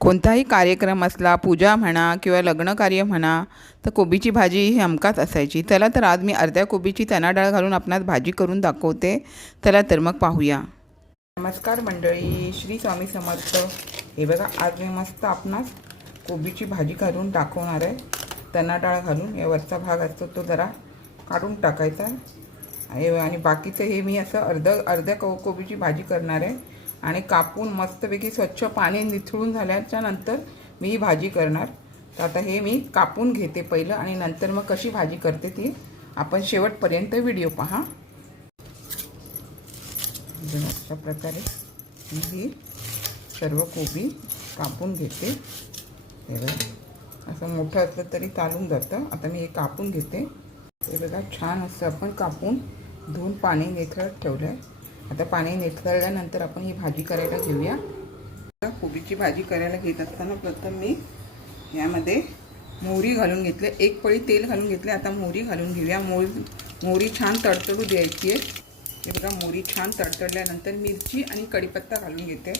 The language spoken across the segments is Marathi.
कोणताही कार्यक्रम असला पूजा म्हणा किंवा लग्न कार्य म्हणा तर कोबीची भाजी ही हमखास असायची. चला तर आज मी अर्ध्या कोबीची चणा डाळ घालून आपणास भाजी करून दाखवते. चला तर मग पाहूया. नमस्कार मंडळी श्री स्वामी समर्थ. हे बघा आज मी मस्त आपणास कोबीची भाजी घालून दाखवणार आहे. चणा डाळ घालून. या वरचा भाग असतो तो जरा काढून टाकायचा आहे. आणि बाकीचं हे मी असं अर्ध अर्ध्या को कोबीची भाजी करणार आहे. आणि कापून मस्तपैकी स्वच्छ पाणी निथळून झाल्याच्यानंतर मी ही भाजी करणार. तर आता हे मी कापून घेते पहिलं आणि नंतर मग कशी भाजी करते ती आपण शेवटपर्यंत व्हिडिओ पहा. अशा प्रकारे मी ही सर्व कोबी कापून घेते. हे बघा. असं मोठं असलं तरी चालून जातं. आता मी हे कापून घेते. हे बघा छान असं आपण कापून धुवून पाणी निथळत ठेवलं आहे आता पाणी निथळल्यानंतर आपण ही भाजी करायला घेऊया. आता कोबीची भाजी करायला घेत असताना प्रथम मी यामध्ये मोहरी घालून घेतले. एक पळी तेल घालून घेतले. आता मोहरी घालून घेऊया. मोहरी मोहरी छान तडतडू द्यायची आहे. हे बघा मोहरी छान तडतडल्यानंतर मिरची आणि कढीपत्ता घालून घेते.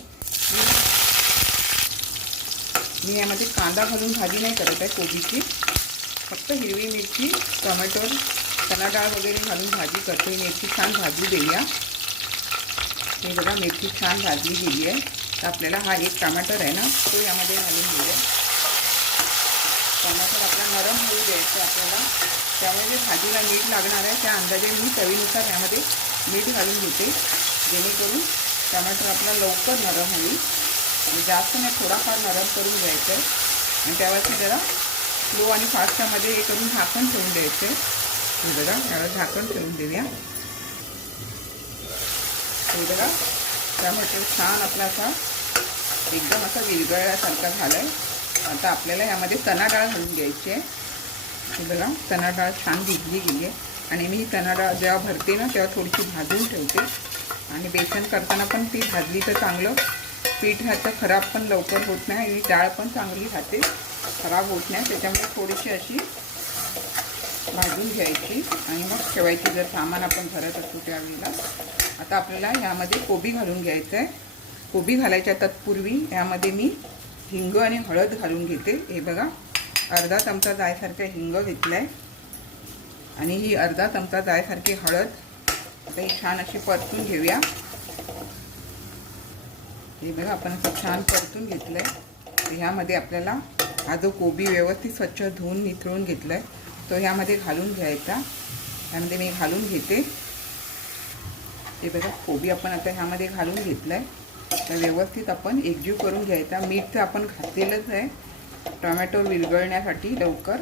मी यामध्ये कांदा घालून भाजी नाही करत आहे कोबीची. फक्त हिरवी मिरची टोमॅटो चणा डाळ वगैरे घालून भाजी करते. मिरची छान भाजी देऊया. हे बघा मेथी छान भाजली गेली आहे. तर आपल्याला हा एक टमाटर आहे ना तो यामध्ये घालून घेऊया. टमाटर आपला नरम होऊ द्यायचं आपल्याला त्यामुळे जे भाजीला मीठ लागणार आहे त्या अंदाजे मी चवीनुसार यामध्ये मीठ घालून घेते. जेणेकरून टमाटर आपला लवकर नरम होईल. आणि जास्त नाही थोडाफार नरम करून घ्यायचं आहे. आणि त्यावरती जरा स्लो आणि फास्टमध्ये हे करून झाकण ठेवून द्यायचं आहे. बघा त्यावर झाकण ठेवून देऊया. हे बघा. तो छान आपला असा एकदम असा विरगळल्यासारखा झाला आहे आता आपल्याला यामध्ये चना डाळ घालून घ्यायची आहे. बघा चणा डाळ छान भिजली गेली आहे. आणि मी ही चना डाळ जेव्हा भरते ना तेव्हा थोडीशी भाजून ठेवते. आणि बेसन करताना पण ती भाजली तर चांगलं. पीठ ह्याचं खराब पण लवकर होत नाही आणि डाळ पण चांगली राहते. खराब होत नाही त्याच्यामुळे थोडीशी अशी भाजून घ्यायची आणि मग ठेवायची. जर सामान आपण भरत असतो त्यावेळेला आता आपल्याला ह्यामध्ये कोबी घालून घ्यायचं आहे कोबी घालायच्या तत्पूर्वी यामध्ये मी हिंग आणि हळद घालून घेते. हे बघा अर्धा चमचा जायसारखं हिंग घेतलं आहे आणि ही अर्धा चमचा जायसारखी हळद. आता ही छान अशी परतून घेऊया. हे बघा आपण असं छान परतून घेतलं आहे ह्यामध्ये आपल्याला हा जो कोबी व्यवस्थित स्वच्छ धुवून निथळून घेतला आहे तो ह्यामध्ये घालून घ्यायचा. ह्यामध्ये मी घालून घेते. ते बघा कोबी आपण आता ह्यामध्ये घालून घेतलं आहे तर व्यवस्थित आपण एकजीव करून घ्यायचा. मीठ तर आपण घातलेलंच आहे. टोमॅटो विरघळण्यासाठी लवकर.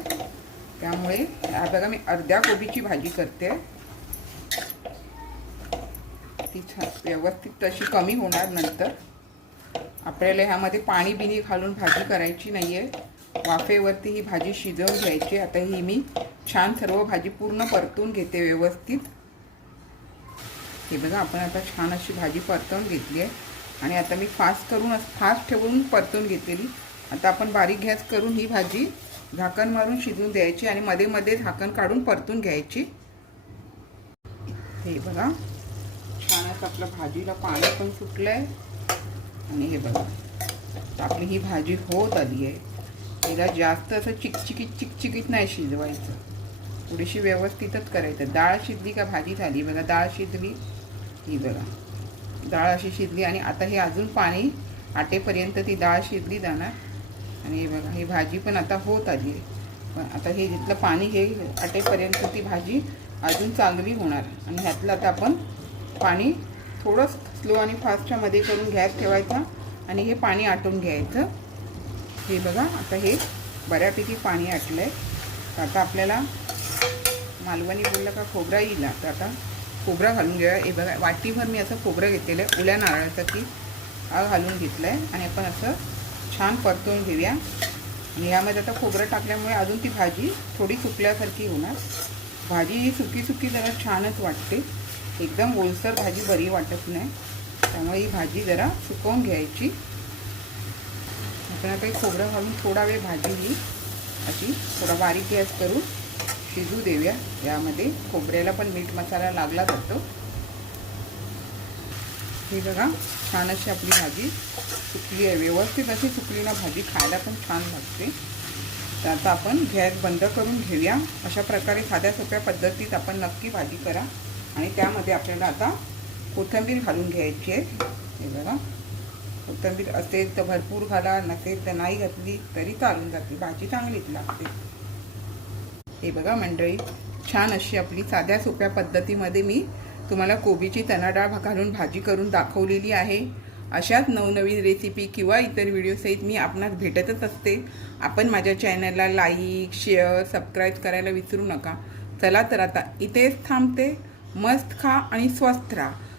त्यामुळे हा बघा मी अर्ध्या कोबीची भाजी करते. ती छान व्यवस्थित तशी कमी होणार नंतर. आपल्याला ह्यामध्ये पाणी बिनी घालून भाजी करायची नाही आहे वाफेवरती ही भाजी शिजवून घ्यायची. आता ही मी छान सर्व भाजी पूर्ण परतून घेते व्यवस्थित. हे बघा आपण आता छान अशी भाजी परतवून घेतली आहे. आणि आता मी फास्ट करून फास्ट ठेवून परतून घेतलेली. आता आपण बारीक गॅस करून ही भाजी झाकण मारून शिजवून द्यायची आणि मध्ये मध्ये झाकण काढून परतून घ्यायची. हे बघा छान असं आपल्या भाजीला पाणी पण सुटलं आहे आणि हे बघा आपली ही भाजी होत आली आहे. तिला जास्त असं चिकचिकीत चिकचिकीत नाही शिजवायचं. थोडीशी व्यवस्थितच करायचं. डाळ शिजली का भाजी झाली? बघा डाळ शिजली. ही बघा. डाळ अशी शिजली आणि आता हे अजून पाणी आटेपर्यंत ती डाळ शिजली जाणार. आणि हे बघा ही भाजी पण आता होत आली आहे. पण आता हे जिथलं पाणी हे आटेपर्यंत ती भाजी अजून चांगली होणार. आणि ह्यातलं आता आपण पाणी थोडं स्लो आणि फास्टमध्ये करून गॅस ठेवायचा आणि हे पाणी आटून घ्यायचं. हे बघा आता हे बऱ्यापैकी पाणी आटलं आहे तर आता आपल्याला मालवणी बोललं का खोबरा येईल तर आता खोबरा घालून घेऊया. हे बघा वाटीभर मी असं खोबरं घेतलेलं आहे ओल्या नारळाचं की घालून घेतलं आहे आणि आपण असं छान परतून घेऊया. आणि यामध्ये आता खोबरं टाकल्यामुळे अजून ती भाजी थोडी सुकल्यासारखी होणार. भाजी ही सुकी सुकी जरा छानच वाटते. एकदम ओलसर भाजी बरी वाटत नाही. त्यामुळे ही भाजी जरा सुकवून घ्यायची. आपण आता खोबरं घालून थोडा वेळ भाजी ही अशी थोडा बारीक गॅस करून शिजू देऊया. यामध्ये खोबऱ्याला पण मीठ मसाला लागला जातो हे बघा छान अशी आपली भाजी सुकली आहे. व्यवस्थित अशी सुकली ना भाजी खायला पण छान लागते. तर आता आपण गॅस बंद करून घेऊया. अशा प्रकारे साध्या सोप्या पद्धतीत आपण नक्की भाजी करा. आणि त्यामध्ये आपल्याला आता कोथिंबीर घालून घ्यायची आहे. हे बघा. कोथंबीर असेल तर भरपूर घाला नसेल तर नाही घातली तरी चालून जाते. भाजी चांगलीच लागते. हे बघा मंडळी छान अशी आपली साध्या सोप्या पद्धतीमध्ये मी तुम्हाला कोबीची तणाडाळ घालून भाजी करून दाखवलेली आहे. अशाच नवनवीन रेसिपी किंवा इतर व्हिडिओसहित मी आपणास भेटतच असते. आपण माझ्या चॅनलला लाईक शेअर सबस्क्राईब करायला विसरू नका. चला तर आता इथेच थांबते. मस्त खा आणि स्वस्थ राहा.